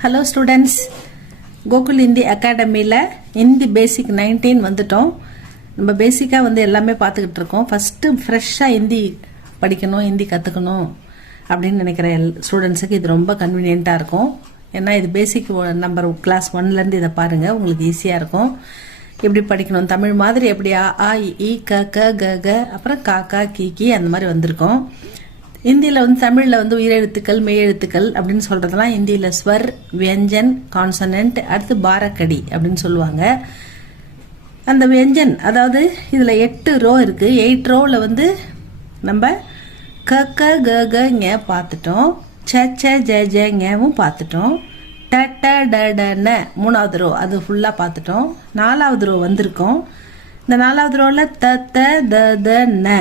Hello students, Gokul Hindi அகாடமியில் இந்தி பேசிக் 19 வந்துட்டோம். நம்ம பேசிக்காக எல்லாமே பார்த்துக்கிட்டு இருக்கோம். ஃபஸ்ட்டு ஃப்ரெஷ்ஷாக ஹிந்தி படிக்கணும், ஹிந்தி கற்றுக்கணும் அப்படின்னு நினைக்கிற ஸ்டூடெண்ட்ஸுக்கு இது ரொம்ப கன்வீனியண்ட்டாக இருக்கும். ஏன்னா இது பேசிக் நம்பர் கிளாஸ் 1லேருந்து இதை பாருங்கள், உங்களுக்கு ஈஸியாக இருக்கும். எப்படி படிக்கணும், தமிழ் மாதிரி எப்படி ஆ இ க க க க அப்புறம் கா கா கி கி அந்த மாதிரி வந்திருக்கும். இந்தியில் தமிழில் உயிரெழுத்துக்கள் மெய்யெழுத்துக்கள் அப்படின்னு சொல்கிறதெல்லாம் இந்தியில் ஸ்வர், வியஞ்சன், கான்சனன்ட், அடுத்து பாரக்கடி அப்படின்னு சொல்லுவாங்க. அந்த வியஞ்சன், அதாவது இதில் 8 ரோ இருக்குது. 8 ரோவில் நம்ம க க க க ஞ பார்த்துட்டோம், ச ச ஜ ஜ ஞவும் பார்த்துட்டோம், ட ட ட ட ந 3வது ரோ அது ஃபுல்லாக பார்த்துட்டோம். 4வது ரோ வந்திருக்கோம். இந்த 4வது ரோவில் த த த த ந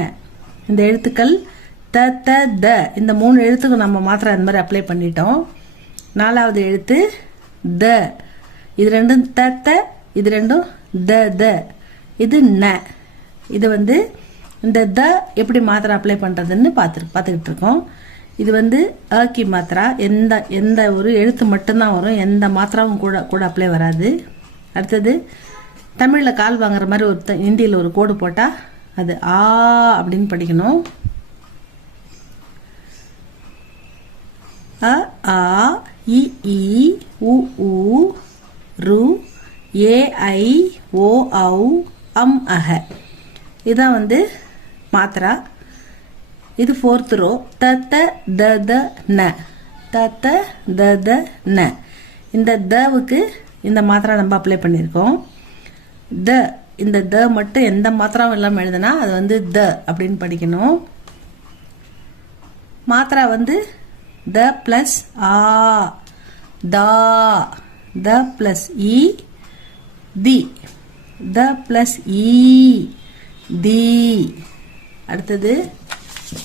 இந்த எழுத்துக்கள் த த த இந்த 3 எழுத்துக்கு நம்ம மாத்திரை அந்த மாதிரி அப்ளை பண்ணிட்டோம். 4வது எழுத்து த, இது ரெண்டும் த த, இது ரெண்டும் த த, இது ந. இது இந்த த எப்படி மாத்திரை அப்ளை பண்ணுறதுன்னு பார்த்துக்கிட்டு இருக்கோம். இது அக்கி மாத்திரா, எந்த ஒரு எழுத்து மட்டும்தான் வரும், எந்த மாத்திராவும் கூட அப்ளை வராது. அடுத்தது தமிழில் கால் வாங்குற மாதிரி ஹிந்தியில் ஒரு கோடு போட்டால் அது ஆ அப்படின்னு படிக்கணும். அ ஆ இ ஈ உ ஊ ரு ஏ ஐ ஓ ஔ அம் அஹ. இதுதான் மாத்திரா. இது 4th ரோ. த த த த ந, த த த த ந. இந்த தவுக்கு இந்த மாத்திரா நம்ம அப்ளை பண்ணியிருக்கோம். த, இந்த த மட்டும் எந்த மாத்திராவும் இல்லாமல் எழுதுனா அது த அப்படின்னு படிக்கணும். மாத்திரா த பிளஸ் ஆ, தா, த பிளஸ் இ தி, த பிளஸ் இ தி. அடுத்தது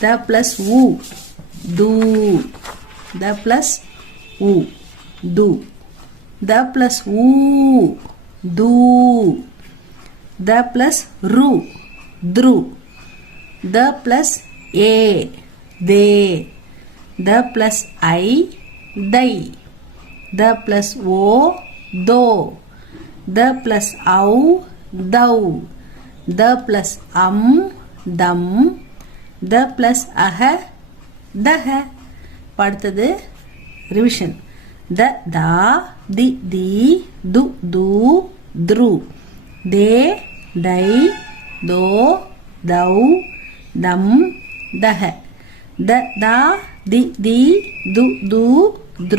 த பிளஸ் உ து, த பிளஸ் உ து, த பிளஸ் உ து, த பிளஸ் ரு through, the plus A they, the plus I Thai, the plus ஓ தோ, த பிளஸ் ஔ தௌ, த பிளஸ் அம் தம், த பிளஸ் அஹ தஹ. அடுத்தது ரிவிஷன். த தா தி தி து து த்ரு, தே தை தோ தௌ தம் தஹ, த தா தி தி து து த்ரு.